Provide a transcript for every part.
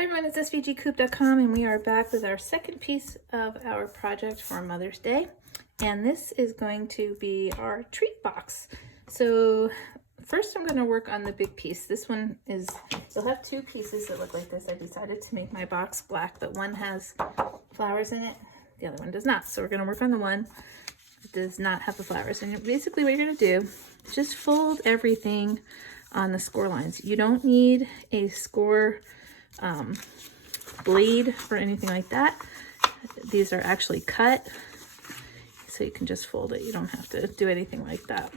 Hi everyone, it's svgcoop.com and we are back with our second piece of our project for Mother's Day. And this is going to be our treat box. So first I'm going to work on the big piece. This one is, you'll have two pieces that look like this. I decided to make my box black, but one has flowers in it, the other one does not. So we're going to work on the one that does not have the flowers. And basically what you're going to do is just fold everything on the score lines. You don't need a score blade or anything like that. These are actually cut, so you can just fold it. You don't have to do anything like that.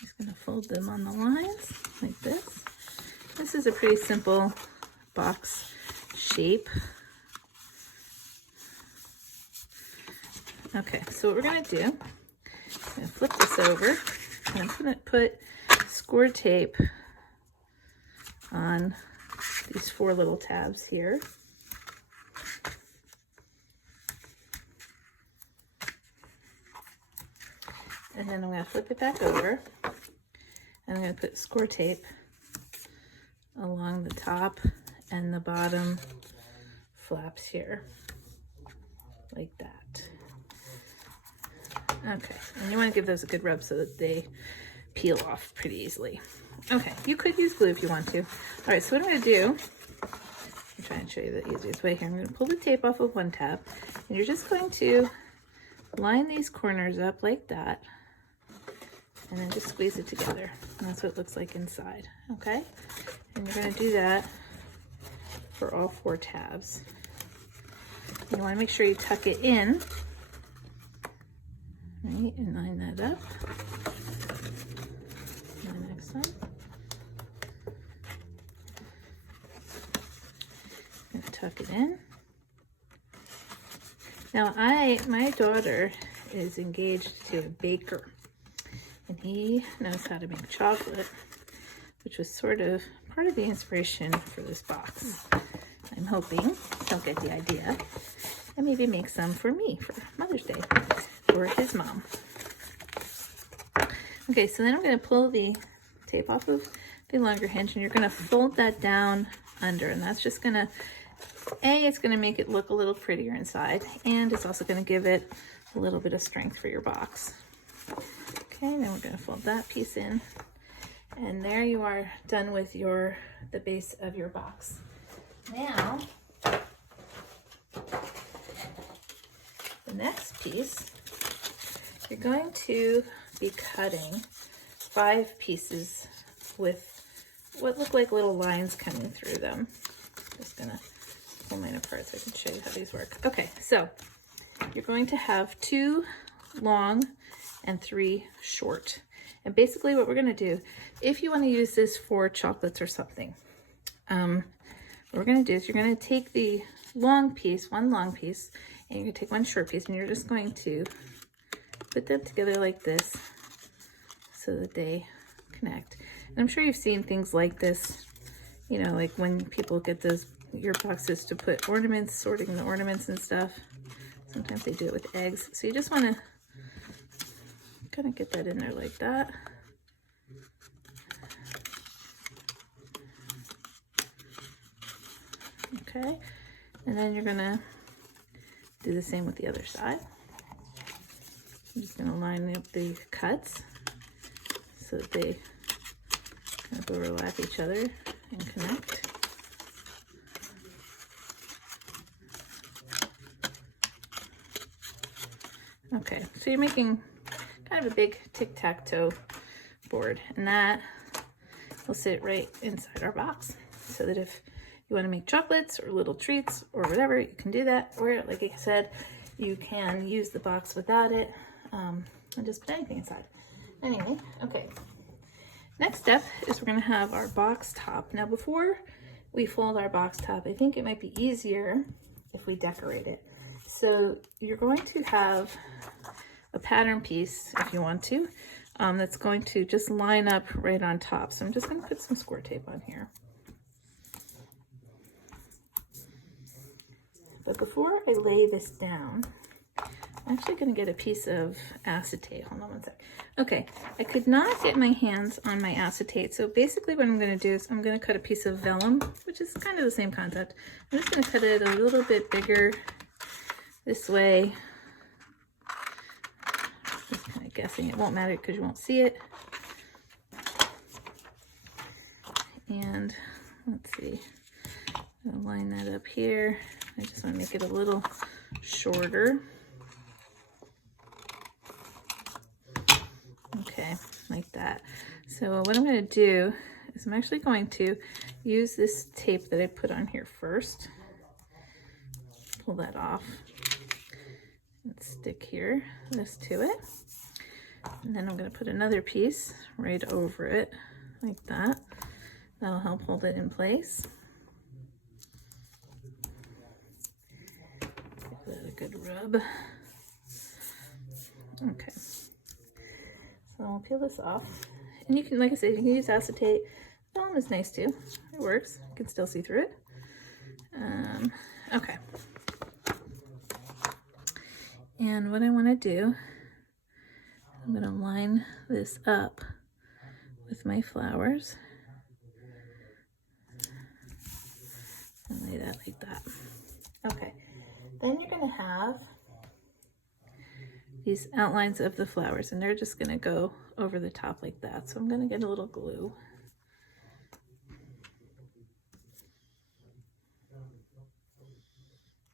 Just gonna fold them on the lines like this. This is a pretty simple box shape. Okay, so what we're gonna do, I'm gonna flip this over and I'm gonna put score tape on these four little tabs here. And then I'm going to flip it back over and I'm going to put score tape along the top and the bottom flaps here, like that. Okay, and you want to give those a good rub so that they peel off pretty easily. Okay, you could use glue if you want to. All right, so what I'm going to do, I'm trying to show you the easiest way here. I'm going to pull the tape off of one tab, and you're just going to line these corners up like that, and then just squeeze it together. And that's what it looks like inside, okay? And you're going to do that for all four tabs. You want to make sure you tuck it in, right, and line that up. The next one. I'm gonna tuck it in. Now my daughter is engaged to a baker, and he knows how to make chocolate, which was sort of part of the inspiration for this box. I'm hoping he'll get the idea and maybe make some for me for Mother's Day or his mom. Okay, so then I'm going to pull the tape off of the longer hinge, and you're going to fold that down under, and that's just going to, it's going to make it look a little prettier inside, and it's also going to give it a little bit of strength for your box. Okay, then we're going to fold that piece in, and there you are, done with the base of your box. Now, the next piece, you're going to be cutting 5 pieces with what look like little lines coming through them. Just gonna pull mine apart so I can show you how these work. Okay, so you're going to have 2 long and 3 short. And basically what we're gonna do, if you wanna use this for chocolates or something, what we're gonna do is you're gonna take the long piece, one long piece, and you're gonna take one short piece, and you're just going to put them together like this so that they connect. And I'm sure you've seen things like this, you know, like when people get your boxes to put ornaments, sorting the ornaments and stuff. Sometimes they do it with eggs. So you just want to kind of get that in there like that. Okay, and then you're gonna do the same with the other side. I'm just going to line up the cuts so that they kind of overlap each other and connect. Okay, so you're making kind of a big tic-tac-toe board, and that will sit right inside our box, so that if you want to make chocolates or little treats or whatever, you can do that. Or like I said, you can use the box without it. And just put anything inside. Anyway, okay. Next step is we're going to have our box top. Now before we fold our box top, I think it might be easier if we decorate it. So you're going to have a pattern piece, if you want to, that's going to just line up right on top. So I'm just going to put some score tape on here. But before I lay this down, I'm actually going to get a piece of acetate. Hold on one sec. Okay, I could not get my hands on my acetate. So basically what I'm going to do is I'm going to cut a piece of vellum, which is kind of the same concept. I'm just going to cut it a little bit bigger this way. Just kind of guessing. It won't matter because you won't see it. And let's see. I'll line that up here. I just want to make it a little shorter. Okay, like that. So what I'm going to do is I'm actually going to use this tape that I put on here first. Pull that off and stick here, this to it. And then I'm going to put another piece right over it, like that. That'll help hold it in place. Give that a good rub. Okay. So I'll peel this off. And you can, like I said, you can use acetate. Vellum is nice too. It works. You can still see through it. Okay. And what I want to do, I'm going to line this up with my flowers. And lay that like that. Okay. Then you're going to have these outlines of the flowers, and they're just going to go over the top like that. So I'm going to get a little glue.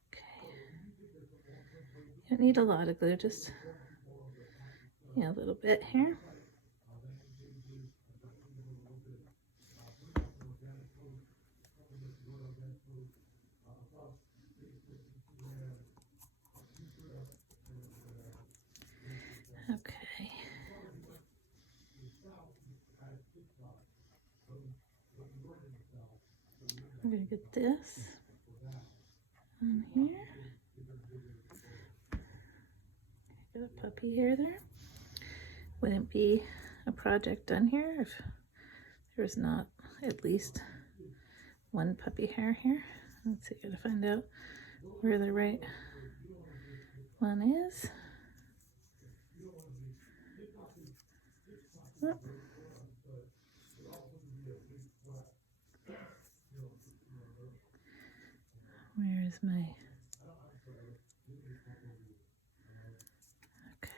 Okay. You don't need a lot of glue, just a little bit here. Okay. I'm going to get this on here. Got a puppy hair there. Wouldn't be a project done here if there was not at least one puppy hair here. Let's see, gotta find out where the right one is. Oh. Where is my... Okay.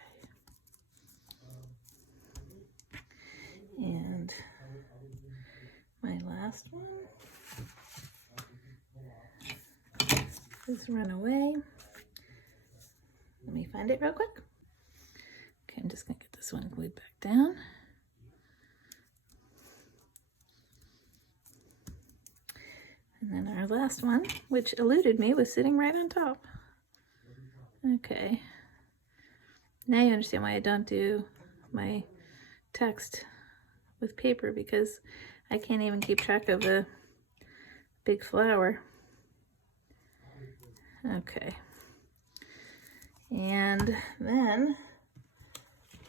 And my last one is Run Away. Let me find it real quick. Okay, I'm just gonna get this one glued back down. And then our last one, which eluded me, was sitting right on top. Okay. Now you understand why I don't do my text with paper, because I can't even keep track of a big flower. Okay. And then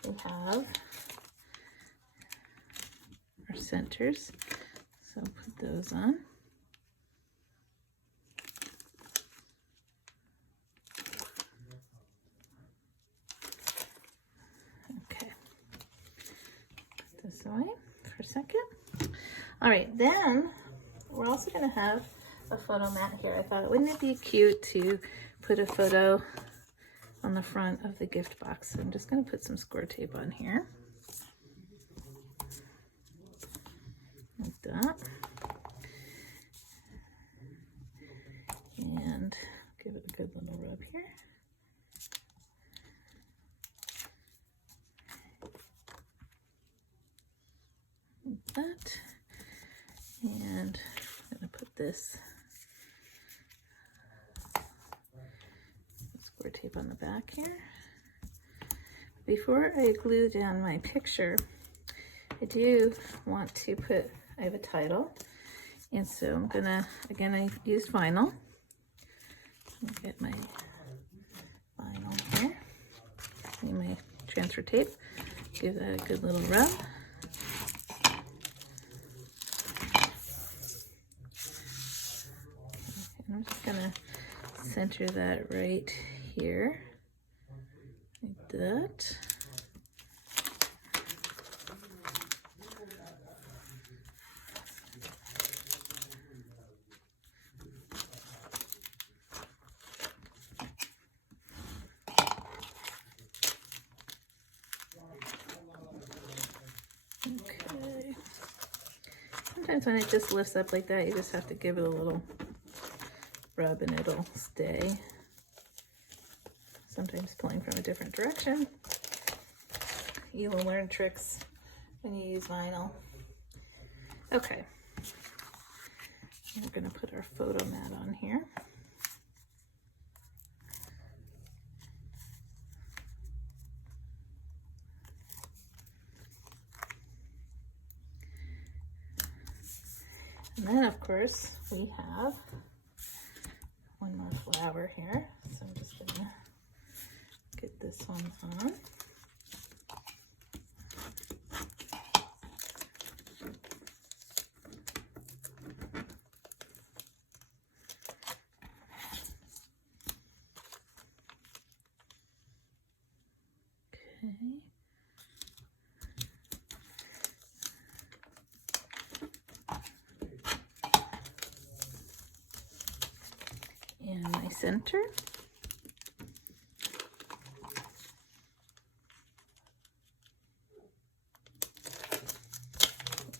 we have our centers. So put those on. Okay. Put this away for a second. All right, then we're also going to have a photo mat here. I thought, wouldn't it be cute to put a photo on the front of the gift box? So I'm just going to put some score tape on here. Like that. And give it a good little rub here. Like that. And I'm going to put this square tape on the back here. Before I glue down my picture, I do want to put, I have a title, and so I'm gonna, again, I used vinyl. I'll get my vinyl here, and my transfer tape, give that a good little rub. And I'm just gonna center that right here. that. Okay. Sometimes when it just lifts up like that, you just have to give it a little rub and it'll stay. Sometimes pulling from a different direction. You will learn tricks when you use vinyl. Okay. We're going to put our photo mat on here. And then, of course, we have one more flower here. So I'm just going to get this one on. Okay. And my center.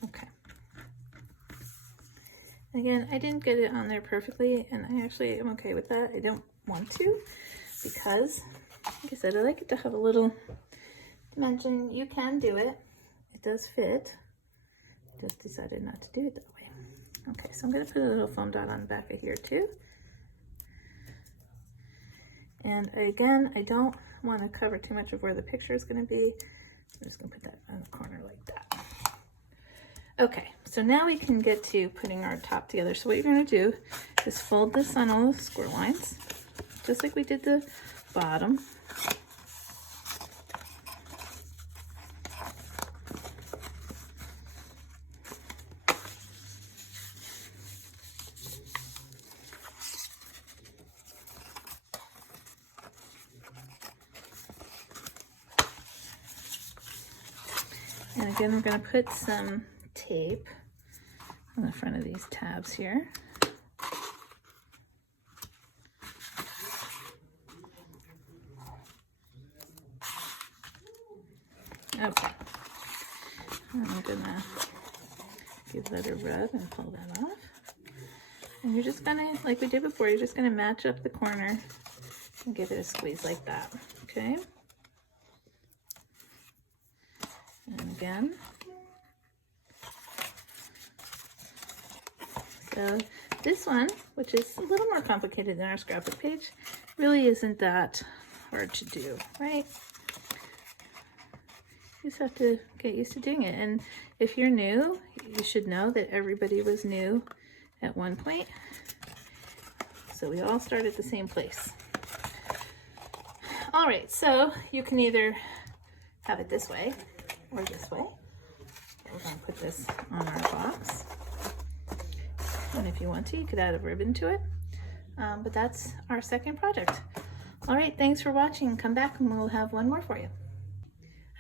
Okay. Again, I didn't get it on there perfectly, and I actually am okay with that. I don't want to, because, like I said, I like it to have a little dimension. You can do it. It does fit. Just decided not to do it that way. Okay, so I'm going to put a little foam dot on the back of here too. And again, I don't want to cover too much of where the picture is going to be. I'm just going to put that on the corner like that. Okay, so now we can get to putting our top together. So what you're going to do is fold this on all the score lines, just like we did the bottom. And again, we're going to put some tape on the front of these tabs here. Okay. And I'm going to give that a rub and pull that off. And you're just going to, like we did before, you're just going to match up the corner and give it a squeeze like that. Okay. And again. So this one, which is a little more complicated than our scrapbook page, really isn't that hard to do, right? You just have to get used to doing it. And if you're new, you should know that everybody was new at one point. So we all start at the same place. All right, so you can either have it this way or this way. We're going to put this on our box. And if you want to, you could add a ribbon to it. But that's our second project. All right, thanks for watching. Come back and we'll have one more for you.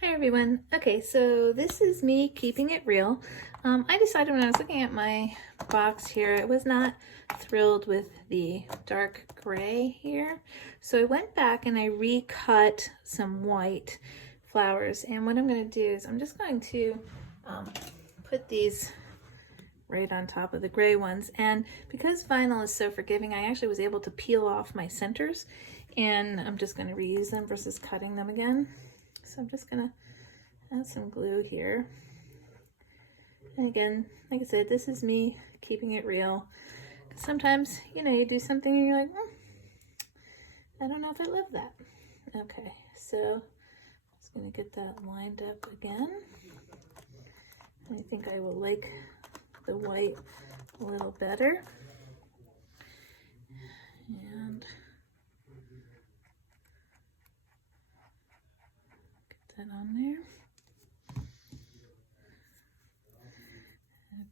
Hi everyone. Okay, so this is me keeping it real. I decided when I was looking at my box here, I was not thrilled with the dark gray here. So I went back and I recut some white flowers. And what I'm going to do is I'm just going to put these right on top of the gray ones. And because vinyl is so forgiving, I actually was able to peel off my centers, and I'm just going to reuse them versus cutting them again. So I'm just going to add some glue here. And again, like I said, this is me keeping it real. Sometimes, you know, you do something and you're like, I don't know if I love that. Okay, so I'm just going to get that lined up again. I think I will like the white a little better. And get that on there.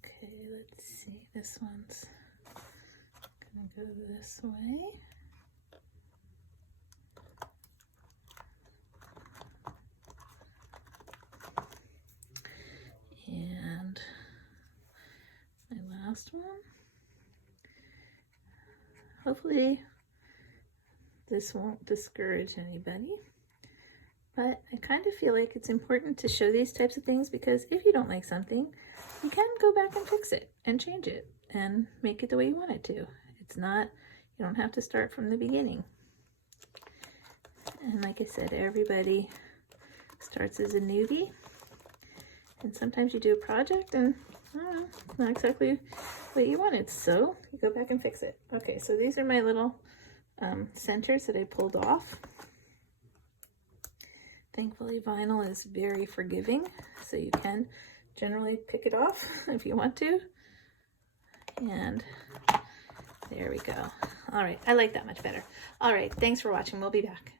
Okay, let's see. This one's gonna go this way. last one. Hopefully this won't discourage anybody, but I kind of feel like it's important to show these types of things because if you don't like something, you can go back and fix it and change it and make it the way you want it to. It's not, you don't have to start from the beginning. And like I said, everybody starts as a newbie, and sometimes you do a project and I don't know, it's not exactly what you wanted, so you go back and fix it. Okay, so these are my little centers that I pulled off. Thankfully, vinyl is very forgiving, so you can generally pick it off if you want to. And there we go. All right, I like that much better. All right, thanks for watching. We'll be back.